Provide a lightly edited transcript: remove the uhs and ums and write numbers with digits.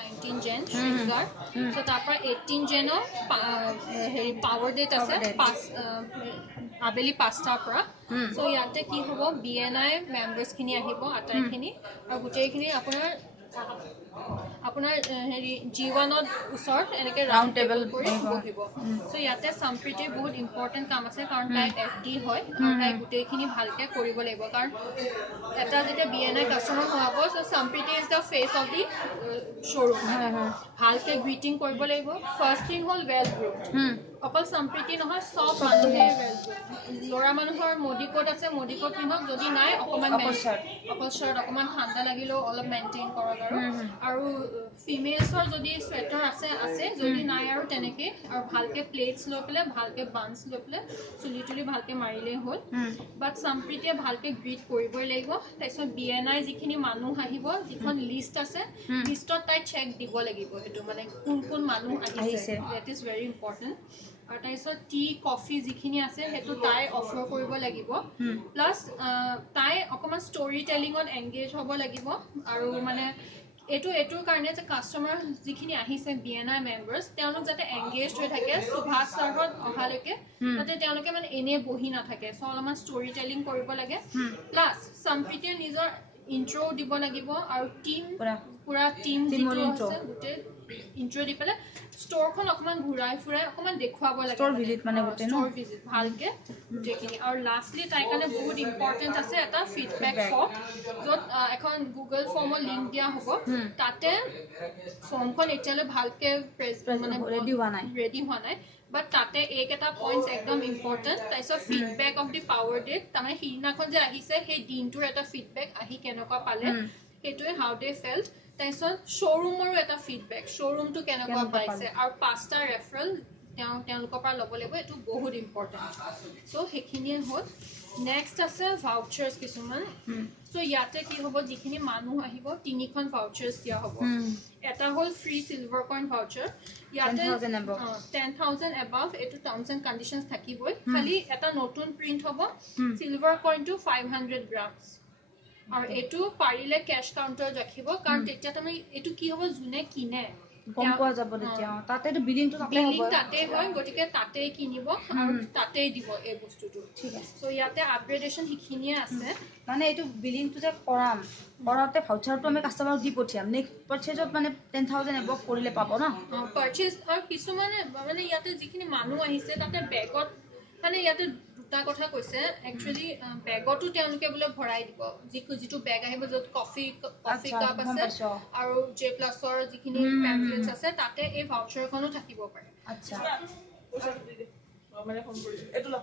19 জেন শৃংগাৰ so তাৰ পৰা 18 জেনৰ হেৰি পাৱাৰ ডেট আছে আবেলি 5টাৰ পৰা সো ইয়াতে কি হ'ব BNI মেম্বাৰ্স খিনি আহিব আটাইখিনি আৰু গোটেইখিনি আপোনাৰ হেৰি G1ত ওচৰত এনেকে ৰাউণ্ড টেবল কৰি বহিব সো ইয়াতে সম্প্ৰীতিৰ বহুত ইম্পৰ্টেন্ট কাম আছে কাৰণ তাই FD হয় আৰু তাই গোটেইখিনি ভালকে কৰিব লাগিব কাৰণ এটা যেতিয়া BNI কাস্টমাৰ হ'ব so Sampriti is the face of the showroom ভালকে গ্ৰীটিং কৰিব লাগিব ফাৰ্স্ট থিং হল ওয়েল গ্ৰুম অকল সম্প্ৰীতি নহয় সব মানুহে ওয়েল গ্ৰুম লৰা মানুহৰ মোডি কোট আছে মোডি কোট পিনক যদি নাই অকমান অকল শার্ট অকমান ঠান্ডা লাগিলো অলপ মেইনটেইন কৰক আৰু ফিমেলছৰ যদি স্ৱেটাৰ আছে যদি নাই আৰু তেনেকে আৰু ভালকে প্লেটস লৈ পেলে ভালকে বান্স লৈ পেলে চুলি তুলি ভালকে মাৰিলে হল বাট সম্প্ৰীতিয়ে ভালকে গ্ৰীট কৰিবই লাগিব তাৰপিছত BNI যিখিনি মানুহ আহিব যিখন লিষ্ট আছে লিষ্টত তাই চেক দিব লাগিব এটো মানে কোন মানুহ আহিছে that is very important আৰু তাৰপিছত টি কফি যিখিনি আছে হেতু তাই অফাৰ কৰিব লাগিব প্লাস তাই অকমান ষ্টৰী টেলিংত এংগেজ হ'ব লাগিব আৰু মানে এটোৰ কাৰণে যে কাস্টমাৰ যিখিনি আহিছে BNI মেম্বাৰ্স তেওঁলোক যাতে এংগেজড হৈ থাকে সুভাষ ছাৰহত অহালৈকে যাতে তেওঁলোকে মানে এনে বহি না থাকে সো অলপমান ষ্টৰী টেলিং কৰিব লাগে প্লাস সম্প্ৰীতিয়ে নিজৰ ইন্ট্ৰো দিব লাগিব আৰু পুৰা টিম যিটো আছে গোটে ইন্ট্ৰো দি পেলে ষ্টৰখন অকমান ঘুৰাই ফুৰাই অকমান দেখুৱাব লাগে ষ্টৰ ভিজিট মানে গোটে ষ্টৰ ভিজিট ভালকে যেখিনি আৰু লাষ্টলি তাই কাৰণে বহুত ইম্পৰ্টেন্ট আছে এটা ফিডবেক ফৰ্ম যত এখন গুগল ফৰ্মৰ লিংক দিয়া হ'ব তাতে ফৰ্মখন এতিয়ালৈ ভালকে মানে ৰেডি হোৱা নাই but তাতে এটা পইণ্টস একদম ইম্পৰ্টেন্ট তাৰপিছত feedback of the power date তাৰমানে হিনাখন যে আহিছে সেই দিনটোৰ এটা ফিডবেক আহি কেনেকুৱা পালে সেইটোৱে হাউ দে ফেল্ট তাৰপিছত শ্বৰুমৰো এটা ফিডবেক শ্বৰুমটো কেনেকুৱা পাইছে আৰু 5টা ৰেফাৰেল তেওঁলোকৰ পৰা ল'ব লাগিব এটো বহুত ইম্পৰ্টেন্ট সো হেখিনিয়ে হ'ল নেক্সট আছে ভাউচাৰ্স কিছুমান সো ইয়াতে কি হ'ব যিখিনি মানুহ আহিব তিনিখন ভাউচাৰ্স দিয়া হ'ব এটা হ'ল ফ্ৰী সিলভাৰ কইন ভাউচাৰ ইয়াতে 10,000 above এটো টাৰ্মস এন্ড কন্ডিশনস থাকিবই খালি এটা নতুন প্ৰিন্ট হ'ব সিলভাৰ কইন টু 500 গ্ৰামস আৰু এটো পাৰিলে ক্যাশ কাউন্টাৰ ৰাখিব কাৰণ তেতিয়া তুমি এটো কি হ'ব জুনে কিনে গম পোৱা যাব তেতিয়া তাতেটো বিলিংটো তাতে হয় গটিকে তাতে কিনিব আৰু তাতে দিব এই বস্তুটো ঠিক আছে সো ইয়াতে আপগ্ৰেডেশন হিখিনিয়ে আছে মানে এটো বিলিংটো যে কৰাতে ভাউচাৰটো আমি কাস্টমাৰক দি পঠিয়াম নেক্সট পাৰচেজত মানে 10,000 এবভ কৰিলে পাব না পাৰচেজ আৰু কিছুমানে মানে ইয়াতে যিখিনি মানুহ আহিছে তাতে বেগত মানে ইয়াতে দুটা কথা কৈছে একচুয়ালি বেগটো তেওঁলোকে বলে ভৰাই দিব যিটো বেগ আহিব যত কফি কাপ আছে আৰু জে প্লাছৰ যিখিনি পেম্পলেটস আছে তাতে এই ভাউচাৰখনো থাকিব পাৰে আচ্ছা মানে ফোন কৰিছো এটো ল